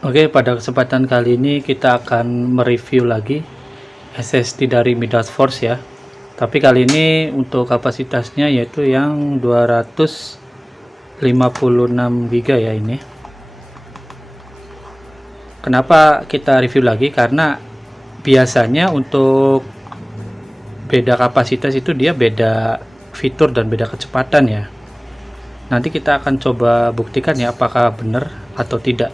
Oke, pada kesempatan kali ini kita akan mereview lagi SSD dari Midas Force ya. Tapi kali ini untuk kapasitasnya yaitu yang 256 GB ya ini. Kenapa kita review lagi? Karena biasanya untuk beda kapasitas itu dia beda fitur dan beda kecepatan ya. Nanti kita akan coba buktikan ya apakah benar atau tidak.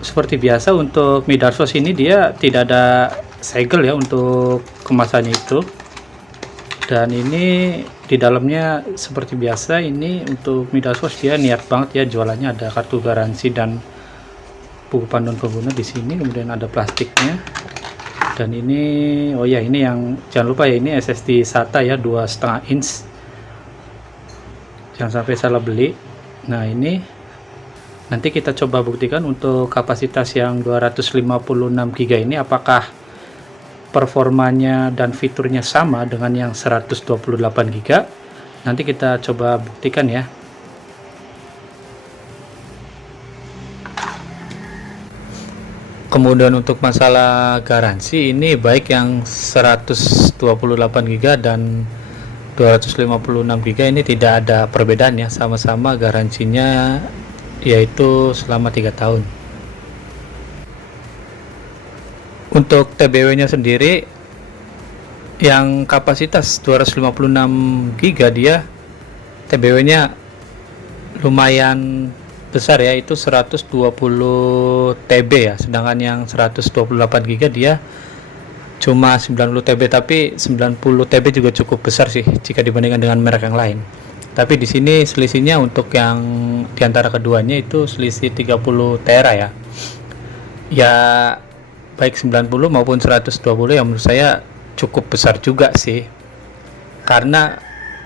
Seperti biasa untuk Midas Force ini dia tidak ada segel ya untuk kemasannya itu. Dan ini di dalamnya seperti biasa, ini untuk Midas Force dia niat banget ya jualannya, ada kartu garansi dan buku panduan pengguna di sini, kemudian ada plastiknya. Dan ini oh ya, ini yang jangan lupa ya, ini SSD SATA ya, 2,5 inch, jangan sampai salah beli. Nah, ini nanti kita coba buktikan untuk kapasitas yang 256 GB ini apakah performanya dan fiturnya sama dengan yang 128 GB. Nanti kita coba buktikan ya. Kemudian untuk masalah garansi, ini baik yang 128 GB dan 256 GB ini tidak ada perbedaan ya, sama-sama garansinya yaitu selama 3 tahun. Untuk TBW nya sendiri yang kapasitas 256 GB dia TBW nya lumayan besar ya, itu 120 TB ya, sedangkan yang 128 GB dia cuma 90 TB, tapi 90 TB juga cukup besar sih jika dibandingkan dengan merek yang lain. Tapi di sini selisihnya untuk yang diantara keduanya itu selisih 30 tera ya. Ya baik 90 maupun 120 yang menurut saya cukup besar juga sih. Karena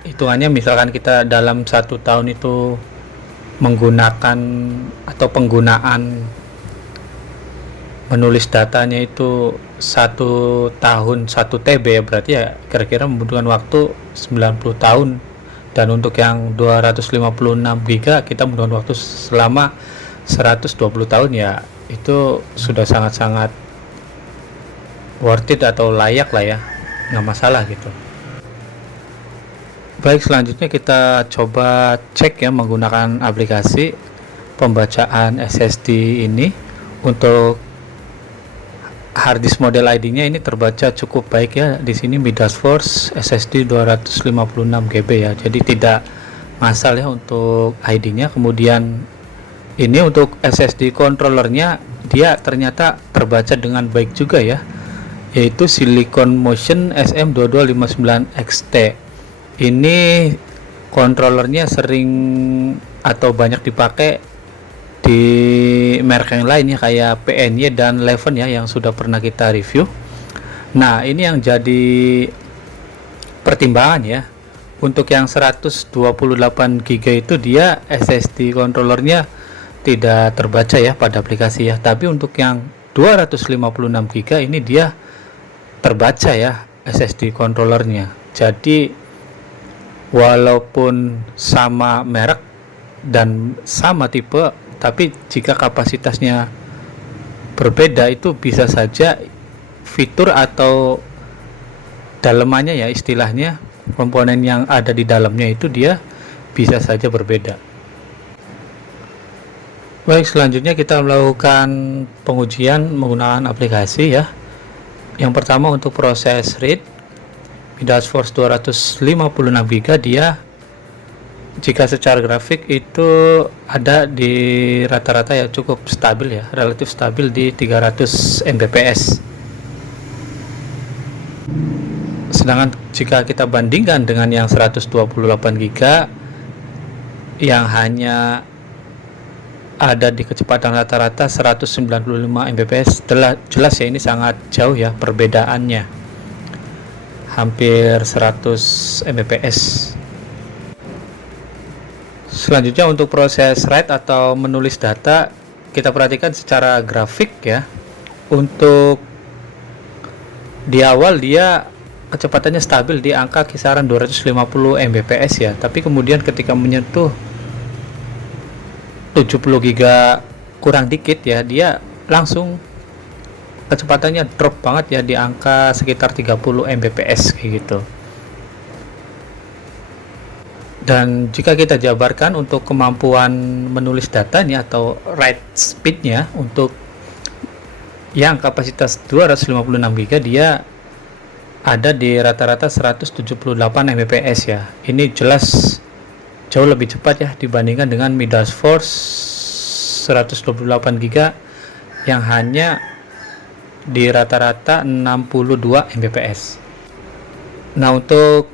hitungannya misalkan kita dalam 1 tahun itu menggunakan atau penggunaan menulis datanya itu 1 tahun 1 TB ya, berarti ya kira-kira membutuhkan waktu 90 tahun. Dan untuk yang 256 GB kita membutuhkan waktu selama 120 tahun ya, itu sudah sangat-sangat worth it atau layak lah ya, nggak masalah gitu. Baik, selanjutnya kita coba cek ya menggunakan aplikasi pembacaan SSD ini. Untuk harddisk model ID-nya ini terbaca cukup baik ya. Di sini Midas Force SSD 256 GB ya. Jadi tidak ngasal ya untuk ID-nya. Kemudian ini untuk SSD controllernya dia ternyata terbaca dengan baik juga ya, yaitu Silicon Motion SM2259XT. Ini controllernya sering atau banyak dipakai di merek yang lain ya, kayak PNY dan Leven ya, yang sudah pernah kita review. Nah, ini yang jadi pertimbangan ya. Untuk yang 128 GB itu dia SSD controllernya tidak terbaca ya pada aplikasi ya. Tapi untuk yang 256 GB ini dia terbaca ya SSD controllernya. Jadi walaupun sama merek dan sama tipe, tapi jika kapasitasnya berbeda itu bisa saja fitur atau dalemannya ya, istilahnya komponen yang ada di dalamnya itu dia bisa saja berbeda. Baik, selanjutnya kita melakukan pengujian menggunakan aplikasi ya. Yang pertama untuk proses read, Midas Force 256 GB dia jika secara grafik itu ada di rata-rata ya cukup stabil ya, relatif stabil di 300 Mbps. Sedangkan jika kita bandingkan dengan yang 128 GB yang hanya ada di kecepatan rata-rata 195 Mbps, jelas ya ini sangat jauh ya perbedaannya, hampir 100 Mbps. Selanjutnya untuk proses write atau menulis data, kita perhatikan secara grafik ya. Untuk di awal dia kecepatannya stabil di angka kisaran 250 Mbps ya, tapi kemudian ketika menyentuh 70 GB kurang dikit ya, dia langsung kecepatannya drop banget ya di angka sekitar 30 Mbps kayak gitu. Dan jika kita jabarkan untuk kemampuan menulis data nih atau write speednya untuk yang kapasitas 256 GB, dia ada di rata-rata 178 Mbps ya. Ini jelas jauh lebih cepat ya dibandingkan dengan Midas Force 128 GB yang hanya di rata-rata 62 Mbps. Nah, untuk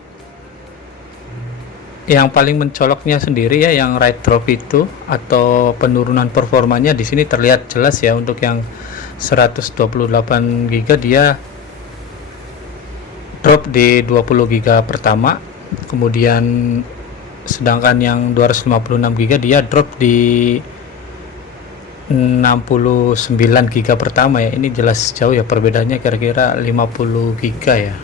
yang paling mencoloknya sendiri ya, yang write drop itu atau penurunan performanya di sini terlihat jelas ya. Untuk yang 128 GB dia drop di 20 GB pertama, kemudian sedangkan yang 256 GB dia drop di 69 GB pertama ya. Ini jelas jauh ya perbedaannya, kira-kira 50 GB ya.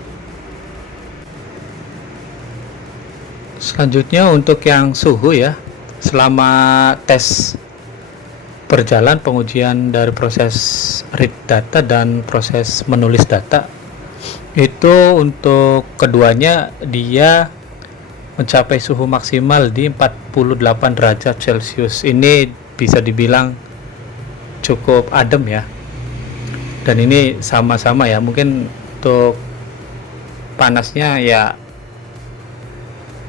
Selanjutnya untuk yang suhu ya, selama tes berjalan pengujian dari proses read data dan proses menulis data, itu untuk keduanya dia mencapai suhu maksimal di 48 derajat Celcius. Ini bisa dibilang cukup adem ya. Dan ini sama-sama ya, mungkin untuk panasnya ya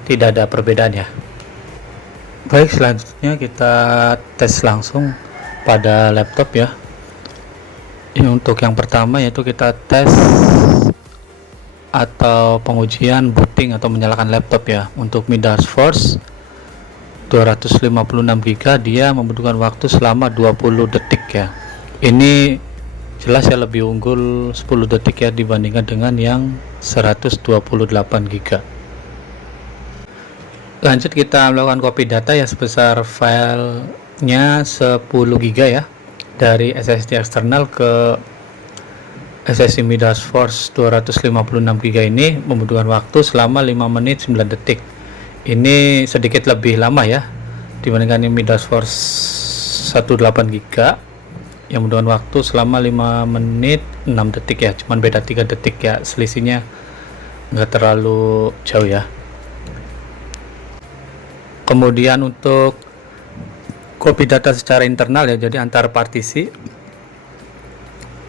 tidak ada perbedaan ya. Baik, selanjutnya kita tes langsung pada laptop ya. Ini untuk yang pertama yaitu kita tes atau pengujian booting atau menyalakan laptop ya. Untuk Midas Force 256 GB dia membutuhkan waktu selama 20 detik ya. Ini jelas ya lebih unggul 10 detik ya dibandingkan dengan yang 128 GB. Lanjut kita melakukan copy data ya sebesar filenya 10 GB ya, dari SSD eksternal ke SSD Midas Force 256 GB. Ini membutuhkan waktu selama 5 menit 9 detik. Ini sedikit lebih lama ya dibandingkan Midas Force 18 GB yang membutuhkan waktu selama 5 menit 6 detik ya, cuman beda 3 detik ya, selisihnya nggak terlalu jauh ya. Kemudian untuk copy data secara internal ya, jadi antar partisi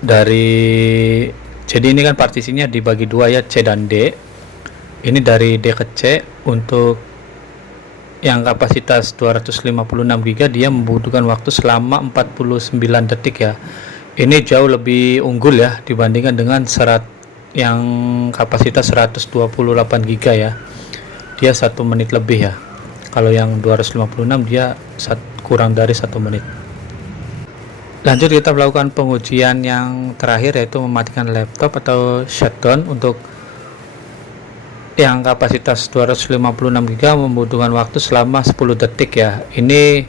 jadi ini kan partisinya dibagi dua ya, C dan D. Ini dari D ke C. Untuk yang kapasitas 256 GB dia membutuhkan waktu selama 49 detik ya. Ini jauh lebih unggul ya dibandingkan dengan yang kapasitas 128 GB ya. Dia 1 menit lebih ya. Kalau yang 256 dia kurang dari 1 menit. Lanjut kita melakukan pengujian yang terakhir yaitu mematikan laptop atau shutdown. Untuk yang kapasitas 256 GB membutuhkan waktu selama 10 detik ya. Ini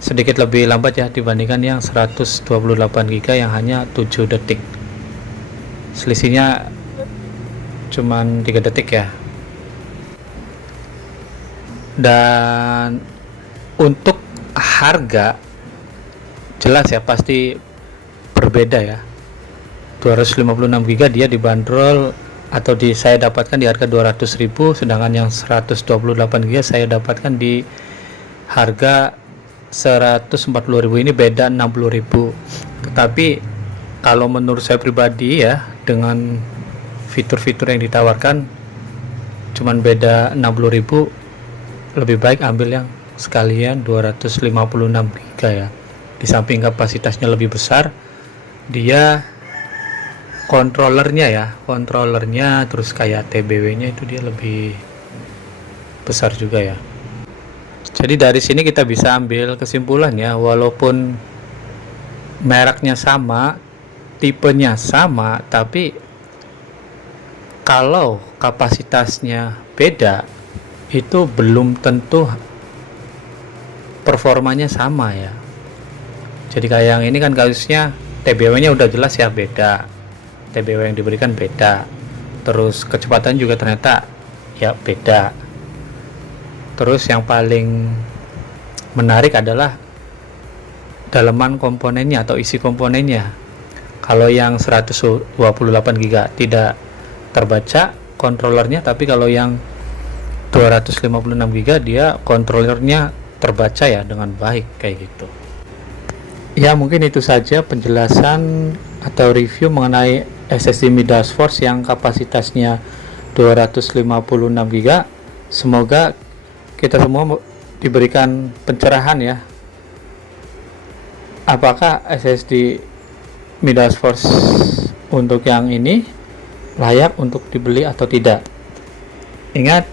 sedikit lebih lambat ya dibandingkan yang 128 GB yang hanya 7 detik. Selisihnya cuman 3 detik ya. Dan untuk harga jelas ya pasti berbeda ya. 256 GB dia dibanderol atau saya dapatkan di harga 200.000, sedangkan yang 128 GB saya dapatkan di harga 140.000. Ini beda 60.000. Tetapi kalau menurut saya pribadi ya, dengan fitur-fitur yang ditawarkan cuman beda 60.000, lebih baik ambil yang sekalian 256 GB ya. Di samping kapasitasnya lebih besar, dia kontrolernya terus kayak TBW nya itu dia lebih besar juga ya. Jadi dari sini kita bisa ambil kesimpulan ya, walaupun mereknya sama, tipenya sama, tapi kalau kapasitasnya beda itu belum tentu performanya sama ya. Jadi kayak yang ini kan kasusnya TBW nya udah jelas ya beda, TBW yang diberikan beda, terus kecepatan juga ternyata ya beda. Terus yang paling menarik adalah dalaman komponennya atau isi komponennya. Kalau yang 128 GB tidak terbaca kontrolernya, tapi kalau yang 256 GB dia kontrolernya terbaca ya dengan baik kayak gitu. Ya, mungkin itu saja penjelasan atau review mengenai SSD Midas Force yang kapasitasnya 256 GB. Semoga kita semua diberikan pencerahan ya, apakah SSD Midas Force untuk yang ini layak untuk dibeli atau tidak. Ingat,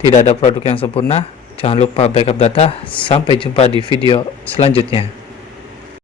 tidak ada produk yang sempurna. Jangan lupa backup data. Sampai jumpa di video selanjutnya.